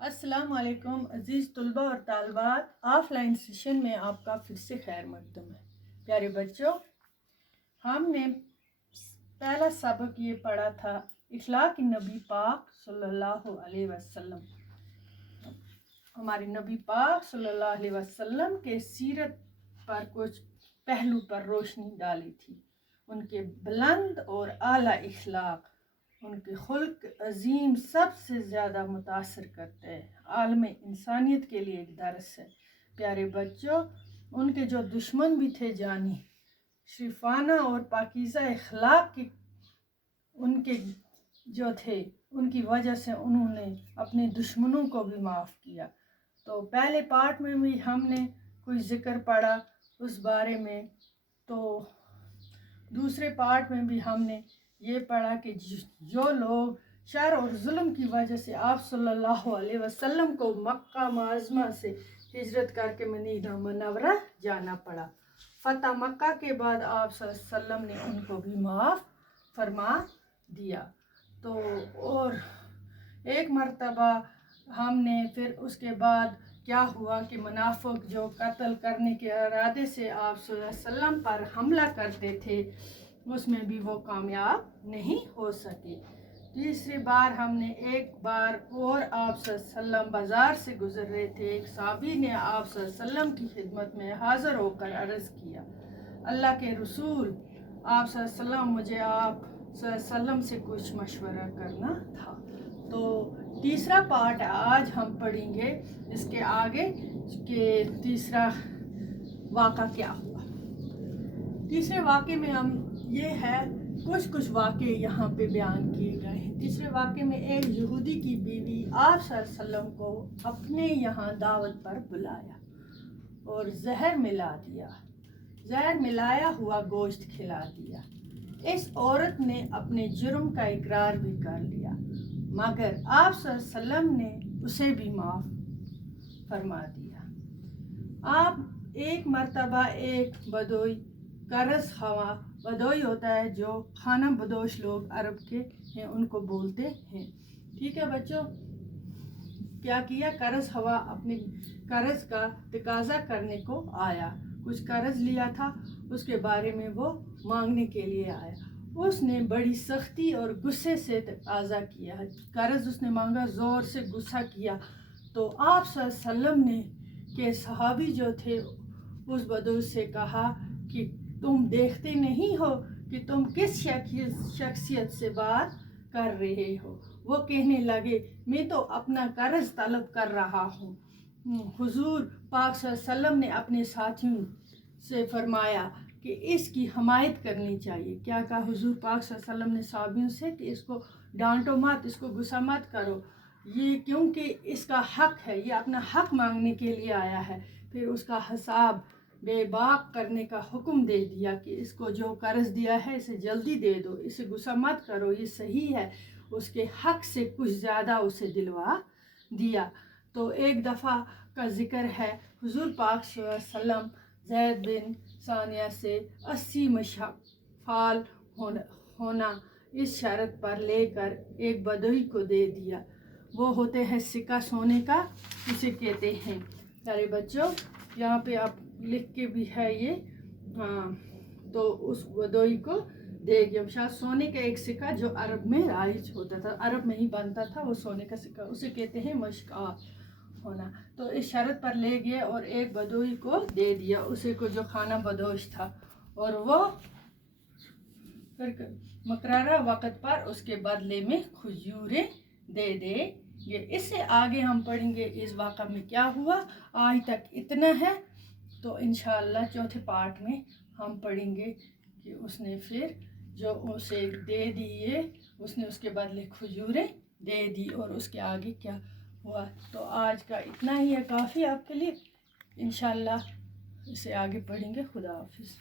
السلام علیکم عزیز طلباء اور طالبات، آف لائن سیشن میں آپ کا پھر سے خیر مقدم ہے۔ پیارے بچوں، ہم نے پہلا سبق یہ پڑھا تھا اخلاق نبی پاک صلی اللہ علیہ وسلم۔ ہمارے نبی پاک صلی اللہ علیہ وسلم کے سیرت پر کچھ پہلو پر روشنی ڈالی تھی۔ ان کے بلند اور اعلیٰ اخلاق، ان کے خلق عظیم سب سے زیادہ متاثر کرتے ہیں، عالم انسانیت کے لیے ایک درس ہے۔ پیارے بچوں، ان کے جو دشمن بھی تھے جانی، شریفانہ اور پاکیزہ اخلاق کے ان کے جو تھے، ان کی وجہ سے انہوں نے اپنے دشمنوں کو بھی معاف کیا۔ تو پہلے پارٹ میں بھی ہم نے کوئی ذکر پڑھا اس بارے میں، تو دوسرے پارٹ میں بھی ہم نے یہ پڑھا کہ جو لوگ شر اور ظلم کی وجہ سے آپ صلی اللہ علیہ وسلم کو مکہ معظمہ سے ہجرت کر کے مدینہ منورہ جانا پڑا، فتح مکہ کے بعد آپ صلی اللہ علیہ وسلم نے ان کو بھی معاف فرما دیا۔ تو اور ایک مرتبہ ہم نے پھر اس کے بعد کیا ہوا کہ منافق جو قتل کرنے کے ارادے سے آپ صلی اللہ علیہ وسلم پر حملہ کرتے تھے، اس میں بھی وہ کامیاب نہیں ہو سکے۔ تیسری بار ہم نے ایک بار اور آپ صلی اللہ علیہ وسلم بازار سے گزر رہے تھے، ایک صحابی نے آپ صلی اللہ علیہ وسلم کی خدمت میں حاضر ہو کر عرض کیا، اللہ کے رسول، آپ صلی اللہ علیہ وسلم، مجھے آپ صلی اللہ علیہ وسلم سے کچھ مشورہ کرنا تھا۔ تو تیسرا پارٹ آج ہم پڑھیں گے، اس کے آگے کہ تیسرا واقعہ کیا ہوا۔ تیسرے واقعے میں ہم یہ ہے کچھ واقعے یہاں پہ بیان کیے گئے ہیں۔ تیسرے واقعے میں ایک یہودی کی بیوی آپ صلی اللہ علیہ وسلم کو اپنے یہاں دعوت پر بلایا اور زہر ملا دیا، زہر ملایا ہوا گوشت کھلا دیا۔ اس عورت نے اپنے جرم کا اقرار بھی کر لیا، مگر آپ صلی اللہ علیہ وسلم نے اسے بھی معاف فرما دیا۔ آپ ایک مرتبہ ایک بدوئی قرض خواہ، بدوئی ہوتا ہے جو خانہ بدوش لوگ عرب کے ہیں، ان کو بولتے ہیں، ٹھیک ہے بچوں، کیا کیا؟ قرض خواہ اپنے قرض کا تقاضا کرنے کو آیا، کچھ قرض لیا تھا، اس کے بارے میں وہ مانگنے کے لیے آیا۔ اس نے بڑی سختی اور غصے سے تقاضا کیا، قرض اس نے مانگا، زور سے غصہ کیا۔ تو آپ صلی اللہ علیہ وسلم نے کہ صحابی جو تھے اس بدو سے کہا کہ تم دیکھتے نہیں ہو کہ تم کس شخصیت سے بات کر رہے ہو؟ وہ کہنے لگے، میں تو اپنا قرض طلب کر رہا ہوں۔ حضور پاک صلی اللہ علیہ وسلم نے اپنے ساتھیوں سے فرمایا کہ اس کی حمایت کرنی چاہیے۔ کیا کہا حضور پاک صلی اللہ علیہ وسلم نے صحابیوں سے کہ اس کو ڈانٹو مت، اس کو غصہ مت کرو، یہ کیونکہ اس کا حق ہے، یہ اپنا حق مانگنے کے لیے آیا ہے۔ پھر اس کا حساب بے باک کرنے کا حکم دے دیا کہ اس کو جو قرض دیا ہے اسے جلدی دے دو، اسے غصہ مت کرو، یہ صحیح ہے، اس کے حق سے کچھ زیادہ اسے دلوا دیا۔ تو ایک دفعہ کا ذکر ہے، حضور پاک صلی اللہ علیہ وسلم زید بن ثانیہ سے 80 مشفال ہونا اس شرط پر لے کر ایک بدوی کو دے دیا، وہ ہوتے ہیں سکہ سونے کا، اسے کہتے ہیں۔ پیارے بچوں، یہاں پہ آپ لکھ کے بھی ہے یہ، تو اس بدوی کو دے گیا، شاید سونے کا ایک سکہ جو عرب میں رائج ہوتا تھا، عرب میں ہی بنتا تھا وہ سونے کا سکہ، اسے کہتے ہیں مشکات ہونا۔ تو اس شرط پر لے گئے اور ایک بدوی کو دے دیا، اسے کو جو خانہ بدوش تھا، اور وہ مقررہ وقت پر اس کے بدلے میں کھجوریں دے دے گے۔ اس سے آگے ہم پڑھیں گے اس واقعہ میں کیا ہوا۔ آج تک اتنا ہے، تو انشاءاللہ چوتھے پارٹ میں ہم پڑھیں گے کہ اس نے پھر جو اسے دے دیے، اس نے اس کے بدلے کھجوریں دے دی، اور اس کے آگے کیا ہوا۔ تو آج کا اتنا ہی ہے، کافی آپ کے لیے، انشاءاللہ اسے آگے پڑھیں گے۔ خدا حافظ۔